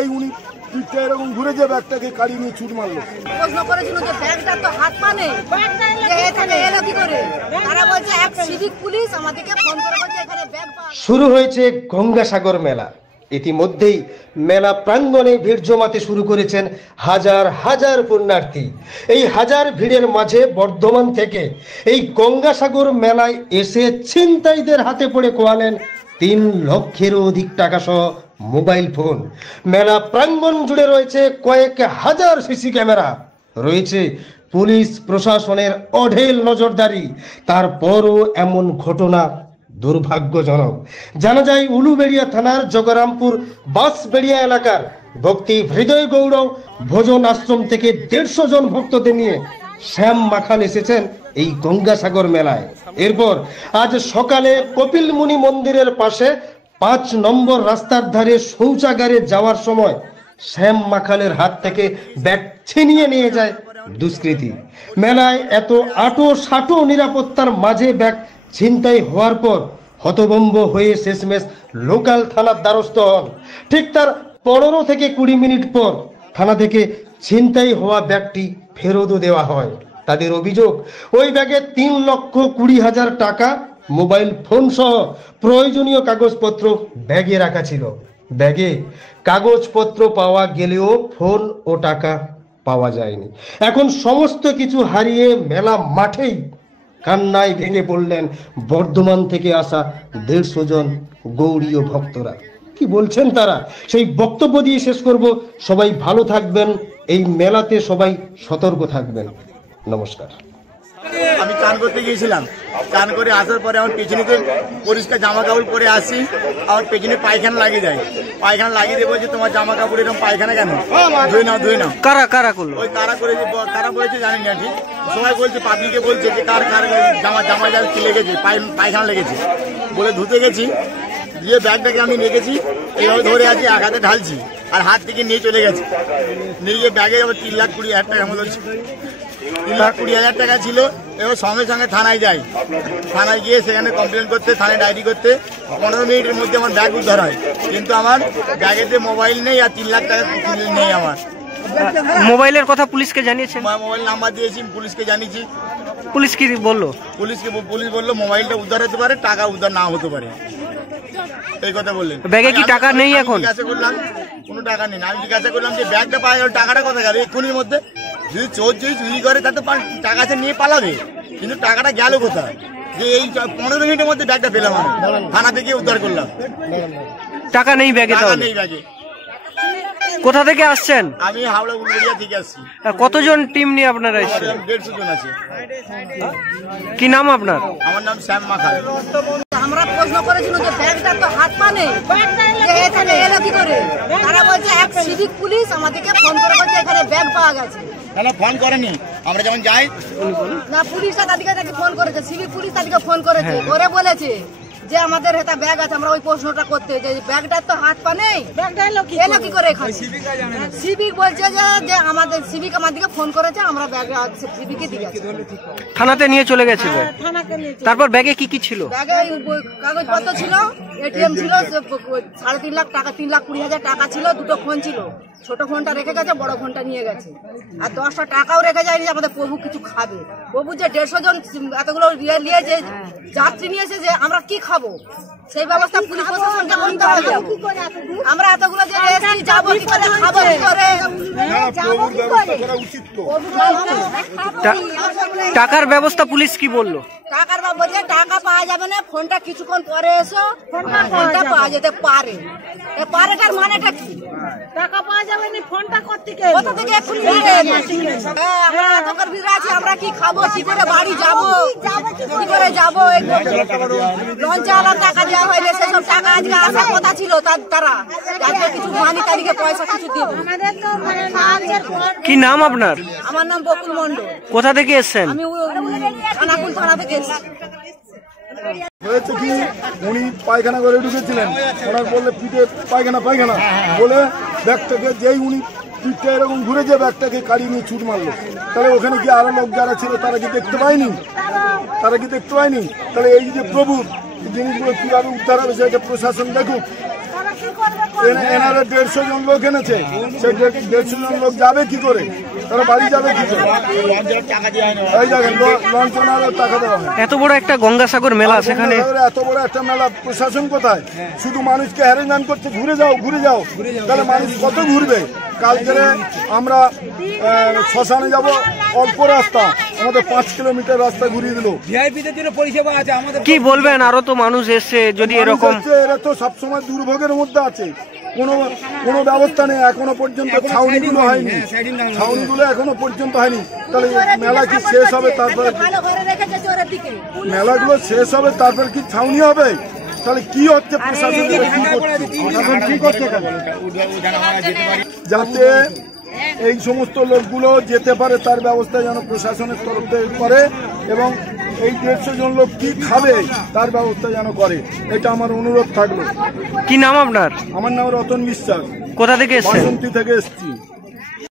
এই উনি পিঠটা এরকম ঘুরে যে ব্যাগটাকে কাড়িয়ে নিয়ে ছুট মারলো। প্রশ্ন করেছিল যে ব্যাগটা তো হাত পা নেই, এখানে এলো কি করে? তারা বলছে এক সিভিক পুলিশ আমাদেরকে ফোন করে বলছে এখানে ব্যাগ পাওয়া। শুরু হয়েছে গঙ্গাসাগর মেলা। ইতিমধ্যেই মেলা প্রাঙ্গণে ভিড় জমাতে শুরু করেছেন হাজার হাজার পুণ্যার্থী। এই হাজার ভিড়ের মাঝে বর্ধমান থেকে এই গঙ্গাসাগর মেলায় এসে ছিনতাইদের হাতে পড়ে খোয়ালেন 3 লক্ষেরও অধিক টাকা সহ মোবাইল ফোন। মেলা প্রাঙ্গণ জুড়ে রয়েছে কয়েক হাজার সিসি ক্যামেরা, রয়েছে পুলিশ প্রশাসনের অঢেল নজরদারি। তারপরও এমন ঘটনা দুর্ভাগ্যজনক। জানা যায় উলুবেড়িয়া থানার জগরামপুর বাঁশবেড়িয়া এলাকার ভক্তি হৃদয় গৌড় ভোজন আশ্রম থেকে 150 জন ভক্তদের নিয়ে শ্যাম মাখান এসেছেন এই গঙ্গাসাগর মেলায়। এরপর আজ সকালে কপিলমুনি মন্দিরের পাশে 5 নম্বর রাস্তার ধারে শৌচাগারে যাওয়ার সময় শ্যাম মাখানের হাত থেকে ব্যাগ ছিনিয়ে নিয়ে যায় দুষ্কৃতী। মেলায় এত আটো সাটো নিরাপত্তার মাঝে ব্যাগ ছিনতাই হওয়ার পর হতভম্ব হয়ে শেষমেশ লোকাল থানার দ্বারস্থ হন। ঠিক তার 15 থেকে 20 মিনিট পর থানা থেকে ছিনতাই হওয়া ব্যাগটি ফেরতও দেওয়া হয়। তাদের অভিযোগ, ওই ব্যাগে 3,20,000 টাকা, মোবাইল ফোন সহ প্রয়োজনীয় কাগজপত্র ব্যাগে রাখা ছিল। ব্যাগে কাগজপত্র পাওয়া গেলেও ফোন ও টাকা পাওয়া যায়নি। এখন সমস্ত কিছু হারিয়ে মেলা মাঠেই কান্নায় ভেঙে পড়লেন বর্ধমান থেকে আসা 150 জন গৌড়ীয় ভক্তরা। কি বলছেন তারা সেই বক্তব্য দিয়ে শেষ করব। সবাই ভালো থাকবেন, এই মেলাতে সবাই সতর্ক থাকবেন। নমস্কার। আমি চান করতে গিয়েছিলাম, চান করে আসার পরে আমার পেছনেতে পরিষ্কার জামা কাপড় পরে আসি, আমার পেছনে পায়খানা লাগিয়ে যায়। পায়খানা লাগিয়ে দিয়ে বলছে তোমার জামা কাপড় এরকম পায়খানা কেন, ধুয়ে নাও ধুয়ে নাও। কারা কারা করলো? ওই কারা করেছে, কারা বলেছে জানি না ঠিক। সবাই বলছে, পাবলিকে বলছে যে কার কার জামা লেগেছে, পায়খানা লেগেছে বলে ধুতে গেছি। দিয়ে ব্যাগটাকে আমি রেখেছি, এইভাবে ধরে আছি, এক হাতে ঢালছি আর হাত থেকে নিয়ে চলে গেছে। নিয়ে গিয়ে ব্যাগে আবার 3,20,000 টাকা মতো 3,20,000 টাকা ছিল। এবার সঙ্গে সঙ্গে থানায় যাই, থানায় গিয়ে সেখানে কমপ্লেন করতে, থানায় ডায়েরি করতে 15 মিনিটের মধ্যে আমার ব্যাগ উদ্ধার হয়। কিন্তু আমার ব্যাগেতে মোবাইল নেই আর 3 লাখ টাকা নেই আমার। মোবাইলের কথা পুলিশকে জানিয়েছেন? মোবাইল নাম্বার দিয়েছি, পুলিশকে জানিয়েছি। পুলিশ কি বললো? পুলিশ বললো মোবাইলটা উদ্ধার হতে পারে, টাকা উদ্ধার না হতে পারে, এই কথা বললেন। ব্যাগে কি টাকা নেই? এখন জিজ্ঞাসা করলাম, কোনো টাকা নেই। আমি জিজ্ঞাসা করলাম যে ব্যাগটা পাওয়া গেল, টাকাটা কোথায় গেল এক্ষুনির মধ্যে? যদি চোর যদি চুরি করে তার তো টাকা নিয়ে পালাবে, কিন্তু টাকাটা গেল কোথায়? যে এই 15 মিনিটের মধ্যে ব্যাগটা পেলাম, আমি থানা থেকে উদ্ধার করলাম। টাকা নেই ব্যাগে? টাকা নেই ব্যাগে। কোথা থেকে আসছেন? আমি হাওড়া উলুবেড়িয়া থেকে আসছি। কতজন টিম নিয়ে আপনারা এসেছেন? 150 জন আছে। কি নাম আপনার? আমার নাম শ্যাম মাখান। আমরা প্রশ্ন করেছিল যে ব্যাগটা তো হাত পা নেই, এখানে এলো কি করে? তারা বলছে এক সিভিক পুলিশ আমাদেরকে ফোন করে বলছে এখানে ব্যাগ পাওয়া গেছে। তাহলে ফোন করেনি, আমরা যখন যাই না, পুলিশটা তাদেরকে ফোন করেছে, সিভিক পুলিশ তাদেরকে ফোন করেছে, ওরে বলেছে যে আমাদের এটা ব্যাগ আছে। আমরা ওই প্রশ্নটা করতে যে ব্যাগটার তো হাত পা নেই, এলো কি করে এখানে? সিভিক বলছে যে আমাদের সিভিক আমাদেরকে ফোন করেছে, আমরা ব্যাগ সিভিকে দিয়েছি। থানাতে নিয়ে চলে গেছে। তারপর ব্যাগে কি কি ছিল? ব্যাগে কাগজপত্র ছিল, এটিএম ছিল, 3.5 লাখ টাকা, 3,20,000 টাকা ছিল, 2টো ফোন ছিল। ছোট ফোনটা রেখে গেছে, বড় ফোনটা নিয়ে গেছে। আর 10টা টাকাও রেখে যায়নি যে আমাদের প্রভু কিছু খাবে। প্রভু যে 150 জন এতগুলো নিয়ে যে যাত্রী নিয়েছে, যে আমরা কি খাবো সেই ব্যবস্থা পুলিশ প্রশাসনকে করতে হবে। আমরা এতগুলো যে যাবো কি করে, খাবো কি করে? টাকার ব্যবস্থা পুলিশ কি বললো? টাকার বলছে টাকা পাওয়া যাবে না, ফোনটা কিছুক্ষণ পরে এসো, ফোনটা পাওয়া যেতে পারে। পারেটার মানেটা কি? টাকা পাওয়া যাবে না, ফোনটা কোথা থেকে এক্ষুনি আমরা এতকার ভিড় আছে, আমরা কি খাবো, কি করে বাড়ি যাবো, কি করে যাবো? লঞ্চাওয়ালা টাকা দেওয়া হয়নি, সেসব টাকা আজকে আসার কথা ছিল। তারা আজকে কিছু মানি তারিখে পয়সা কিছু দেবে। কি নাম আপনার? আমার নাম বকুল মন্ডল। কোথা থেকে এসছেন? আমি খানাকুল থানা থেকে এসেছি। হয়েছে কি, উনি পায়খানা করে ঢুকেছিলেন, ওনার বললে পিঠে পায়খানা বলে ব্যাগটাকে, যেই উনি পিঠটা এরকম ঘুরে যে ব্যাগটাকে কাড়িয়ে নিয়ে ছুট মারলো। তাহলে ওখানে কি আরো লোক যারা ছিল তারা কি দেখতে পায়নি? তাহলে এই যে প্রভুর জিনিসগুলো কিভাবে উদ্ধার হবে সেটা প্রশাসন দেখুক। এনারা 150 জন লোক এনেছে, সেই 150 জন লোক যাবে কি করে, তারা বাড়ি যাবে কি করে? এই দেখেন লঞ্চনারও টাকা দেওয়া হয়। এত বড় একটা গঙ্গাসাগর মেলা, সেখানে এত বড় একটা মেলা, প্রশাসন কোথায়? শুধু মানুষকে হ্যারাসমেন্ট করছে, ঘুরে যাও ঘুরে যাও, তাহলে মানুষ কত ঘুরবে? কালকে আমরা শ্মশানে যাব, অল্প রাস্তা, আমাদের 5 কিলোমিটার রাস্তা ঘুরিয়ে দিল। কি বলবেন, আরো তো মানুষ এসছে, যদি এরকম এরা তো সবসময় দুর্ভোগের মধ্যে আছে, কোনো ব্যবস্থা নেই এখনো পর্যন্ত, ছাউনিগুলো হয়নি, ছাউনিগুলো এখনো পর্যন্ত হয়নি। তাহলে মেলা কি শেষ হবে? তারপরে মেলাগুলো শেষ হবে, তারপর কি ছাউনি হবে? তাহলে কি হচ্ছে? প্রশাসন কি করছে যাতে এই সমস্ত লোকগুলো যেতে পারে তার ব্যবস্থা যেন প্রশাসনের তরফ থেকে করে, এবং এই 150 জন লোক কি খাবে তার ব্যবস্থা যেন করে, এটা আমার অনুরোধ থাকলো। কি নাম আপনার? আমার নাম রতন বিশ্বাস, কোথা থেকে এসেছেন? বাসন্তী থেকে এসেছি।